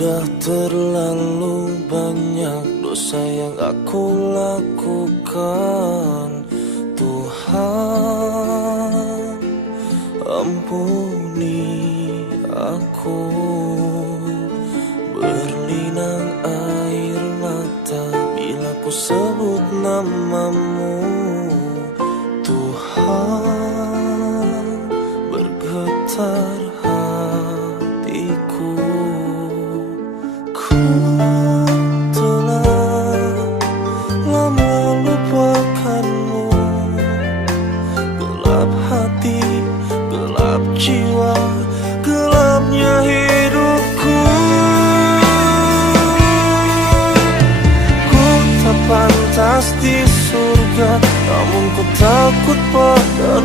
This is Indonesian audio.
Sudah terlalu banyak dosa yang aku lakukan. Tuhan, ampuni aku. Berlinang air mata bila ku sebut namamu. Tuhan, bergetar hatiku. Ku telah lama lupakanmu. Gelap hati, gelap jiwa, gelapnya hidupku. Ku tak pantas di surga, namun ku takut pada